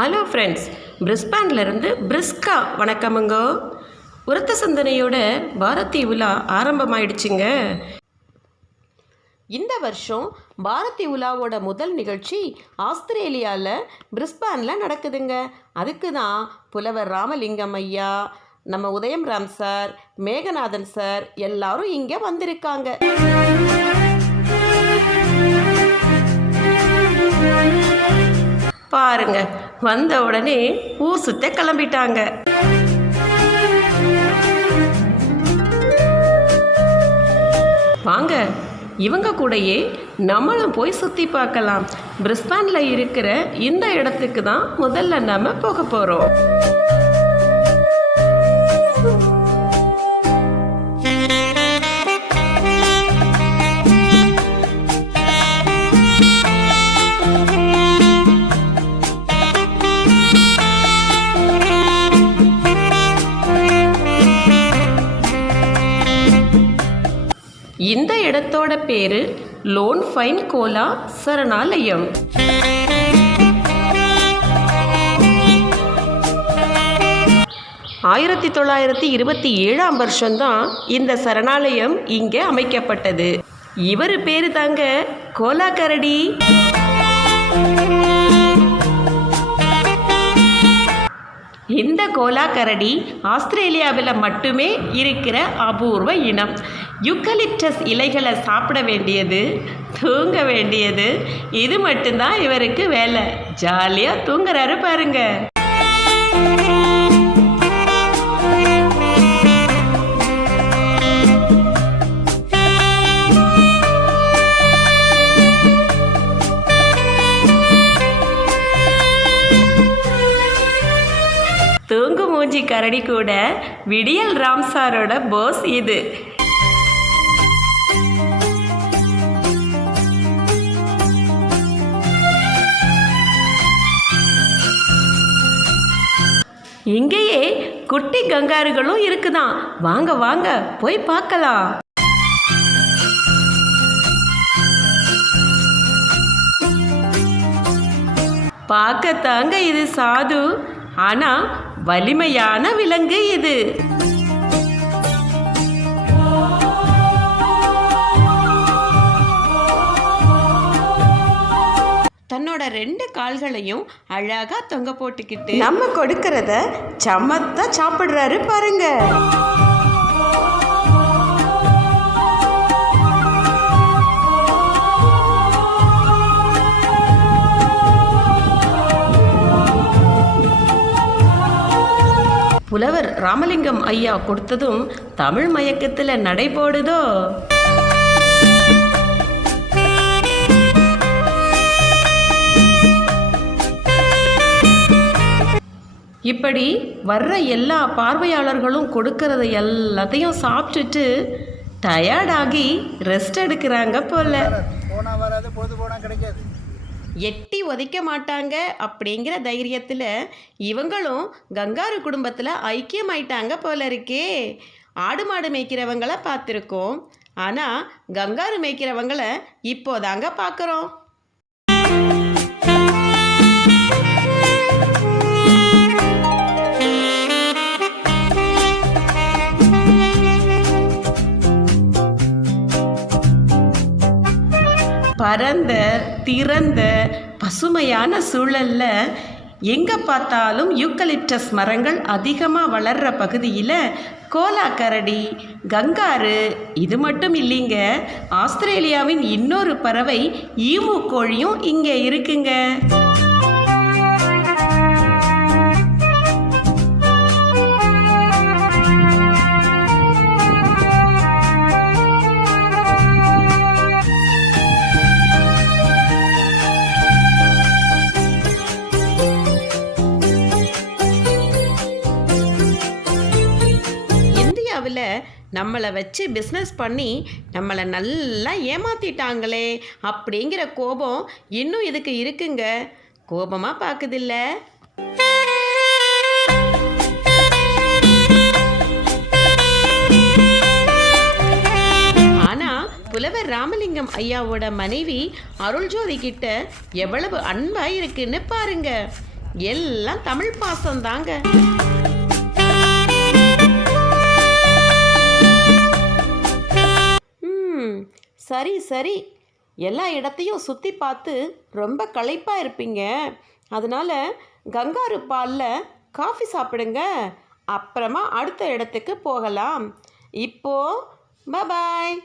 Hello friends, பிரிஸ்பேன்லேருந்து பிரிஸ்கா வணக்கமுங்க. உரத்த சிந்தனையோட பாரதி உலா ஆரம்பமாயிடுச்சுங்க. இந்த வருஷம் பாரதி உலாவோட முதல் நிகழ்ச்சி ஆஸ்திரேலியாவில் பிரிஸ்பேனில் நடக்குதுங்க. அதுக்கு தான் புலவர் ராமலிங்கம் ஐயா, நம்ம உதயம் ராம் சார், மேகநாதன் சார் எல்லாரும் இங்கே வந்திருக்காங்க. பாருங்க, வந்த உடனே ஊர் சுத்த கிளம்பிட்டாங்க. வாங்க, இவங்க கூடயே நம்மளும் போய் சுற்றி பார்க்கலாம். பிரிஸ்பேனில் இருக்கிற இந்த இடத்துக்கு தான் முதல்ல நம்ம போக போகிறோம். இந்த இடத்தோட பேரு லோன் ஃபைன் கோலா சரணாலயம். ஆயிரத்தி 1927 வருஷம்தான் இந்த சரணாலயம் இங்கே அமைக்கப்பட்டது. இவர் பேரு தாங்க கோலா கரடி. இந்த கோலா கரடி ஆஸ்திரேலியாவில் மட்டுமே இருக்கிற அபூர்வ இனம். யூக்கலிப்டஸ் இலைகளை சாப்பிட வேண்டியது, தூங்க வேண்டியது, இது மட்டும்தான் இவருக்கு வேலை. ஜாலியாக தூங்குறாரு பாருங்க. தூங்கு மூஞ்சி கரடி கூட விடியல் ராம் சாரோட போஸ் இது. இங்கேயே குட்டி கங்காருகளும் இருக்குதான். வாங்க வாங்க போய் பார்க்கலாம். பார்க்கத்தாங்க இது சாது, ஆனா வலிமையான விலங்கு இது. தன்னோட 2 கால்களையும் அழகா தொங்க போட்டுக்கிட்டு நம்ம கொடுக்கறத சமத்தா சாப்பிடுறாரு பாருங்க. புலவர் ராமலிங்கம் ஐயா கொடுத்ததும் தமிழ் மயக்கத்தில் நடை போடுதோ. இப்படி வர்ற எல்லா பார்வையாளர்களும் கொடுக்கறத எல்லாத்தையும் சாப்பிட்டுட்டு டயர்டாகி ரெஸ்ட் எடுக்கிறாங்க போல. எட்டி உதைக்க மாட்டாங்க அப்படிங்கிற தைரியத்தில் இவங்களும் கங்காரு குடும்பத்தில் ஐக்கியமாயிட்டாங்க போல இருக்கே. ஆடு மாடு மேய்க்கிறவங்கள பார்த்துருக்கோம், ஆனால் கங்காரு மேய்க்கிறவங்கள இப்போதாங்க பார்க்குறோம். பரந்த திறந்த பசுமையான சூழல்ல எங்கே பார்த்தாலும் யூக்கலிப்டஸ் மரங்கள் அதிகமாக வளர்கிற பகுதியில் கோலா கரடி, கங்காரு இது மட்டும் இல்லைங்க, ஆஸ்திரேலியாவின் இன்னொரு பறவை ஈமு கோழியும் இங்கே இருக்குங்க. நம்மளை வச்சு பிஸ்னஸ் பண்ணி நம்மளை நல்லா ஏமாத்திட்டாங்களே அப்படிங்கிற கோபம் இன்னும் இதுக்கு இருக்குங்க. கோபமாக பார்க்குதில்ல. ஆனால் புலவர் ராமலிங்கம் ஐயாவோட மனைவி அருள்ஜோதி கிட்ட எவ்வளவு அன்பாக இருக்குன்னு பாருங்க. எல்லாம் தமிழ் பாசம்தாங்க. சரி சரி, எல்லா இடத்தையும் சுற்றி பார்த்து ரொம்ப களைப்பாக இருப்பீங்க. அதனால் கங்காரு பாலில் காஃபி சாப்பிடுங்க. அப்புறமா அடுத்த இடத்துக்கு போகலாம். இப்போ பாய்.